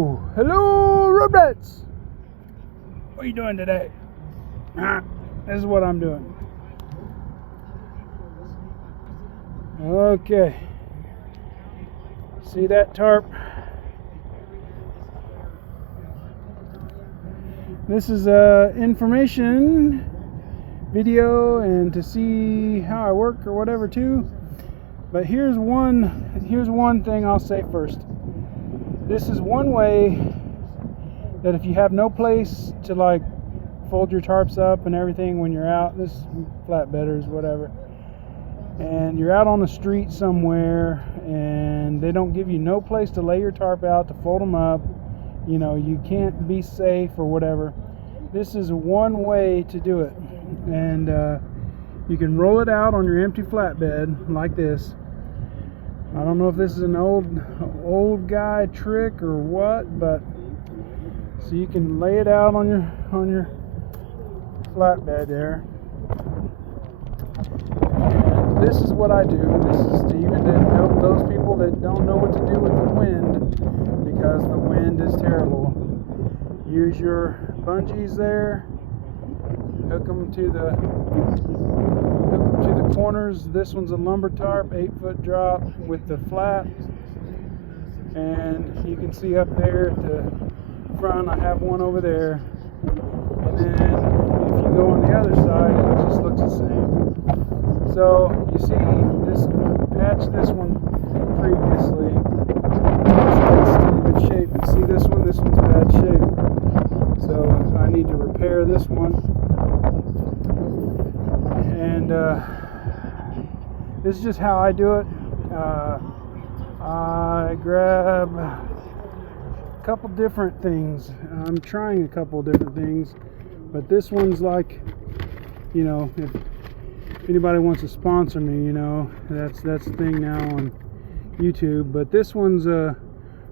Oh, hello, road rats. What are you doing today? This is what I'm doing. Okay. See that tarp? This is information video and to see how I work or whatever too. But here's one thing I'll say first. This is one way that if you have no place to like fold your tarps up and everything when you're out, this flatbedders, whatever, and you're out on the street somewhere and they don't give you no place to lay your tarp out to fold them up, you know, you can't be safe or whatever, this is one way to do it. And you can roll it out on your empty flatbed like this. I don't know if this is an old guy trick or what, but so you can lay it out on your flatbed there. And this is what I do. This is to even to help those people that don't know what to do with the wind, because the wind is terrible. Use your bungees there. Hook them to the corners. This one's a lumber tarp, 8-foot drop with the flap, and you can see up there at the front I have one over there, and then if you go on the other side it just looks the same. So you see this, patch this one previously, it's in good shape, and see this one's bad shape, so I need to repair this one. And this is just how I do it. I grab a couple different things. I'm trying a couple different things, but this one's like, you know, if anybody wants to sponsor me, you know, that's the thing now on YouTube. But this one's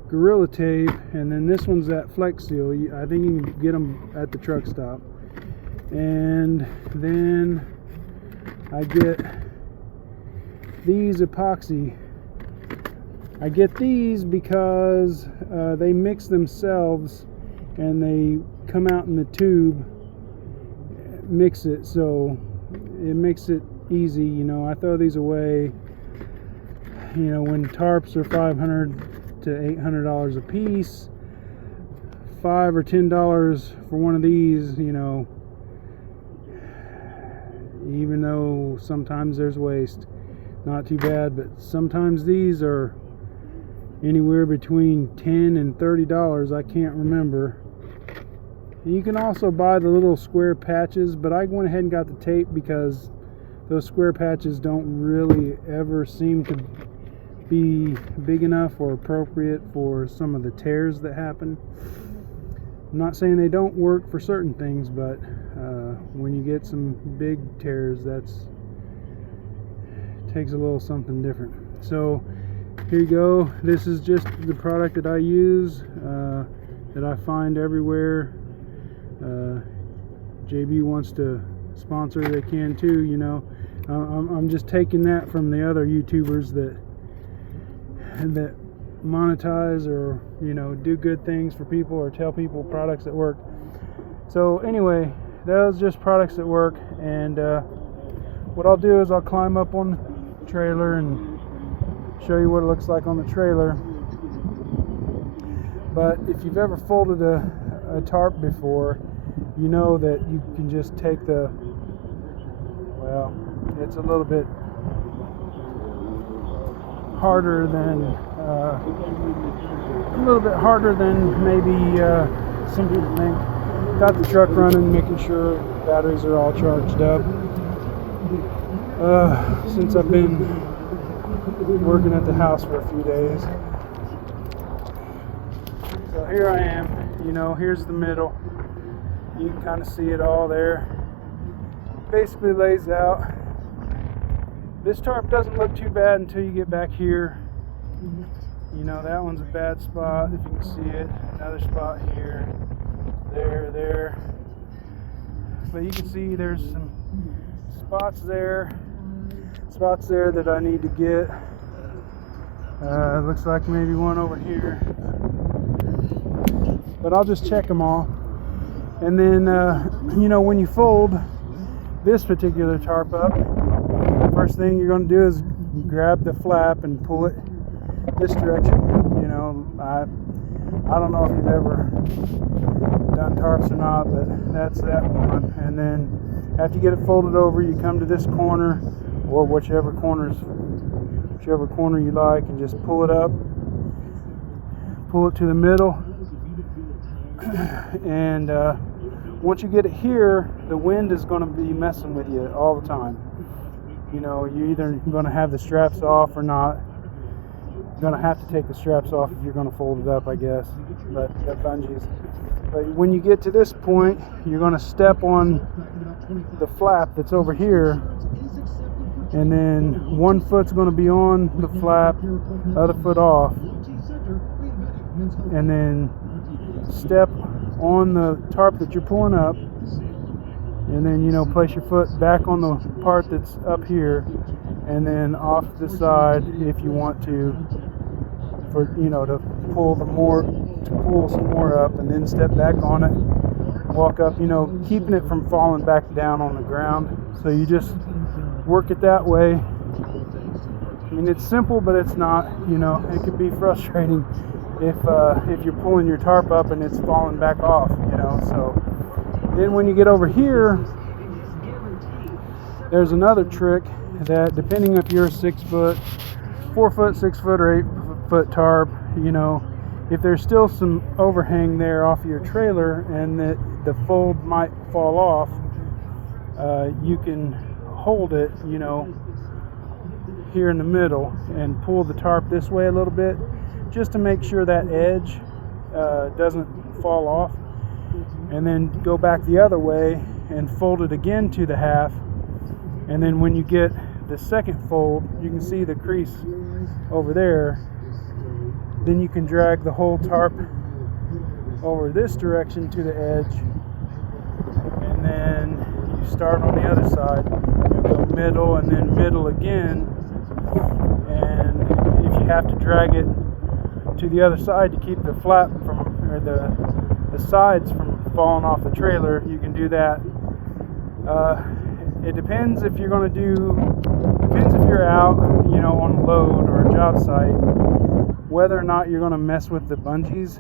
Gorilla Tape, and then this one's that Flex Seal. I think you can get them at the truck stop. And then I get these epoxy. I get these because they mix themselves and they come out in the tube, mix it, so it makes it easy. You know, I throw these away, you know, when tarps are $500 to $800 a piece. $5 or $10 for one of these, you know, even though sometimes there's waste, not too bad. But sometimes these are anywhere between $10 and $30, I can't remember. You can also buy the little square patches, but I went ahead and got the tape because those square patches don't really ever seem to be big enough or appropriate for some of the tears that happen. I'm not saying they don't work for certain things, but when you get some big tears, takes a little something different. So here you go. This is just the product that I use, that I find everywhere. JB wants to sponsor, they can too, you know. I'm just taking that from the other YouTubers that monetize or, you know, do good things for people or tell people products that work. So anyway, those are just products that work. And what I'll do is I'll climb up on the trailer and show you what it looks like on the trailer. But if you've ever folded a tarp before, you know that you can just take it's a little bit harder than maybe some people think. Got the truck running, making sure batteries are all charged up. Since I've been working at the house for a few days. So here I am, you know, here's the middle. You can kind of see it all there. Basically lays out. This tarp doesn't look too bad until you get back here. You know, that one's a bad spot, if you can see it. Another spot here, there. But you can see there's some spots there that I need to get. Looks like maybe one over here. but I'll just check them all. And then, you know, when you fold this particular tarp up, first thing you're going to do is grab the flap and pull it this direction. You know, I don't know if you've ever done tarps or not, but that's that one. And then after you get it folded over, you come to this corner, or whichever corner you like, and just pull it up, pull it to the middle. And once you get it here, the wind is going to be messing with you all the time. You know, you're either going to have the straps off or not. You're going to have to take the straps off if you're going to fold it up, I guess. But that bungees. But when you get to this point, you're going to step on the flap that's over here, and then one foot's going to be on the flap, other foot off, and then step on the tarp that you're pulling up, and then, you know, place your foot back on the part that's up here, and then off the side if you want to, for, you know, to pull some more up, and then step back on it, walk up, you know, keeping it from falling back down on the ground. So you just work it that way. I mean, it's simple, but it's not, you know, it can be frustrating if you're pulling your tarp up and it's falling back off, you know. So then when you get over here, there's another trick that, depending if you're a 6 foot, 4 foot, 6 foot, or 8 foot tarp, you know, if there's still some overhang there off of your trailer and that the fold might fall off, you can hold it, you know, here in the middle and pull the tarp this way a little bit, just to make sure that edge doesn't fall off, and then go back the other way and fold it again to the half. And then when you get the second fold, you can see the crease over there. Then you can drag the whole tarp over this direction to the edge, and then you start on the other side. You go middle and then middle again, and if you have to drag it to the other side to keep the flap from, or the sides from falling off the trailer, you can do that. It depends if you're going to depends if you're out, you know, on a load or a job site, whether or not you're going to mess with the bungees.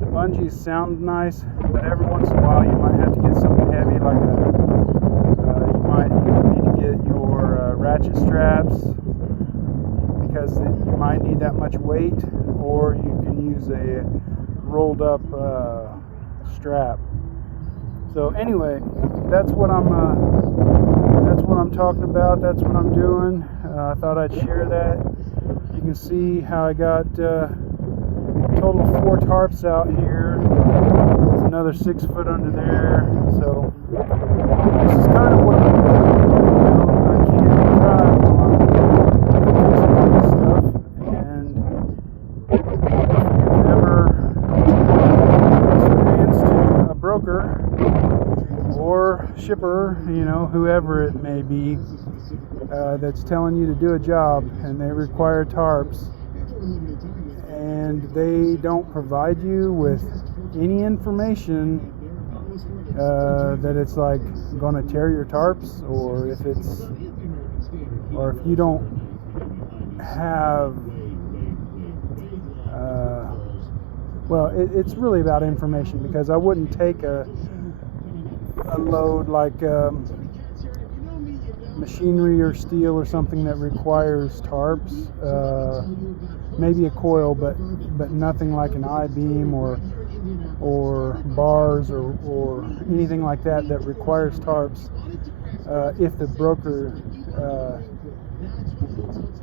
The bungees sound nice, but every once in a while you might have to get something heavy, like you might need to get your ratchet straps, because you might need that much weight, or you can use a rolled up strap. So anyway, that's what I'm talking about. That's what I'm doing. I thought I'd share that. You can see how I got a total of 4 tarps out here. There's another 6 foot under there. So this is kind of what I'm doing. I can't drive while I'm stuff. And if you've ever experienced a broker or shipper, you know, whoever it may be, that's telling you to do a job and they require tarps, and they don't provide you with any information that it's like going to tear your tarps, or if you don't have well, it's really about information, because I wouldn't take a load like machinery or steel or something that requires tarps, maybe a coil, but nothing like an I-beam or bars or anything like that requires tarps, if the broker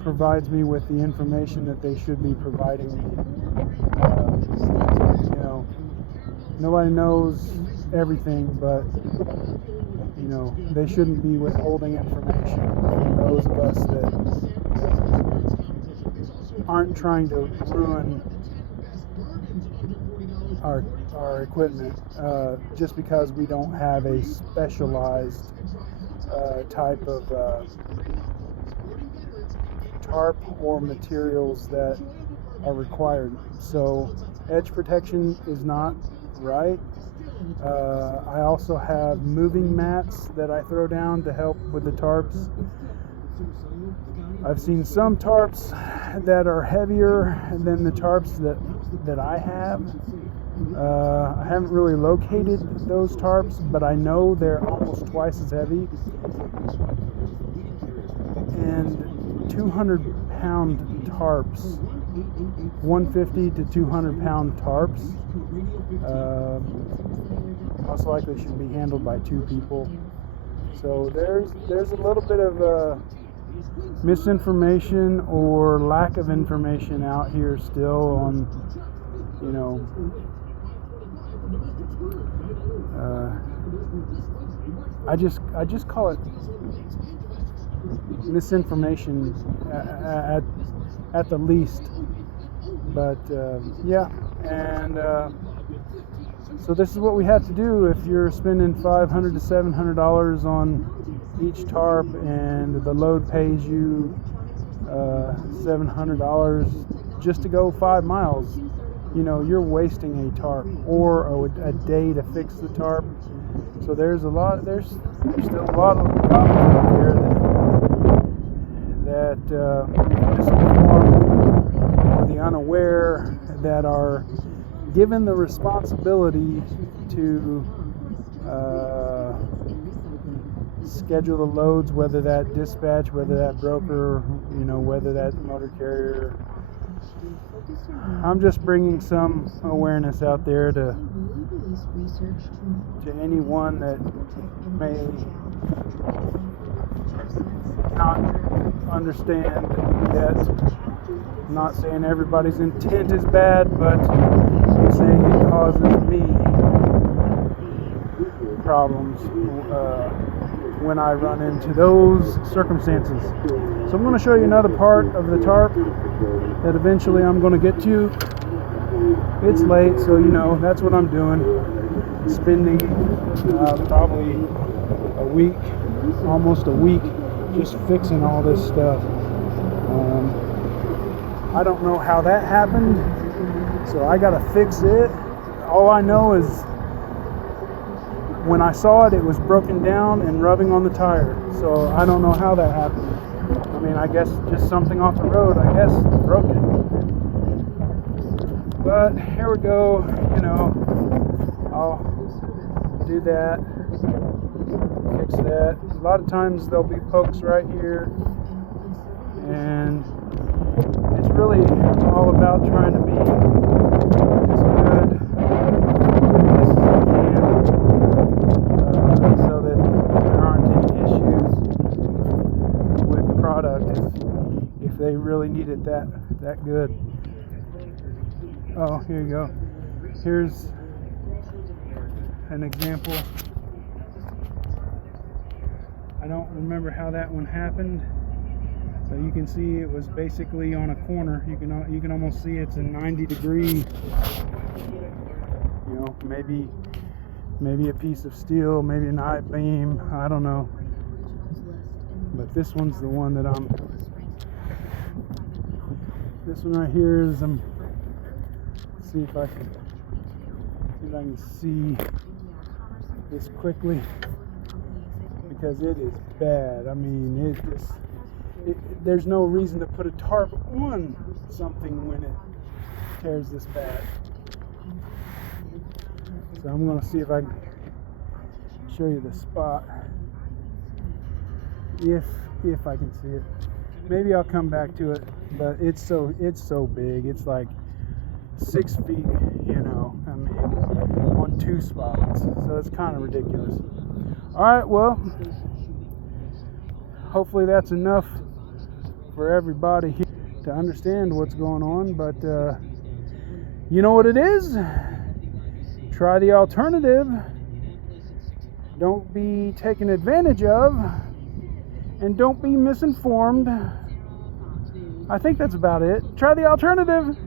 provides me with the information that they should be providing me. You know, nobody knows everything, but you know, they shouldn't be withholding information from those of us that aren't trying to ruin our equipment, just because we don't have a specialized type of tarp or materials that are required. So edge protection is not right. I also have moving mats that I throw down to help with the tarps. I've seen some tarps that are heavier than the tarps that I have. I haven't really located those tarps, but I know they're almost twice as heavy. And 200-pound tarps, 150 to 200-pound tarps, most likely should be handled by 2 people. So there's a little bit of misinformation or lack of information out here still on, you know, I just call it misinformation at the least. But yeah, and so this is what we have to do if you're spending $500 to $700 on each tarp and the load pays you $700 just to go 5 miles. You know, you're wasting a tarp or a day to fix the tarp. So there's still a lot of problems out there that misinformed or the unaware that are given the responsibility to schedule the loads, whether that dispatch, whether that broker, you know, whether that motor carrier. I'm just bringing some awareness out there to anyone that may not understand yet. I'm not saying everybody's intent is bad, but I'm saying it causes me problems when I run into those circumstances. So I'm going to show you another part of the tarp that eventually I'm going to get to. It's late, so you know, that's what I'm doing. Spending probably a week, almost a week, just fixing all this stuff. I don't know how that happened, so I gotta fix it. All I know is when I saw it, it was broken down and rubbing on the tire. So I don't know how that happened. I mean, I guess just something off the road, I guess, broke it. But here we go, you know, I'll do that, fix that. A lot of times there'll be pokes right here, and it's really all about trying to be as good as I can so that there aren't any issues with the product if they really need it that good. Oh, here you go. Here's an example. I don't remember how that one happened. So you can see it was basically on a corner. You can almost see it's a 90-degree, you know, maybe a piece of steel, maybe an I-beam, I don't know. But this one's the one that this one right here is, see if I can see this quickly, because it is bad. I mean, there's no reason to put a tarp on something when it tears this bad. So I'm going to see if I can show you the spot, if I can see it. Maybe I'll come back to it, but it's so big. It's like 6 feet, you know, I mean, on 2 spots. So it's kind of ridiculous. All right, well, hopefully that's enough for everybody here to understand what's going on. But you know what it is? Try the alternative. Don't be taken advantage of, and don't be misinformed. I think that's about it. Try the alternative.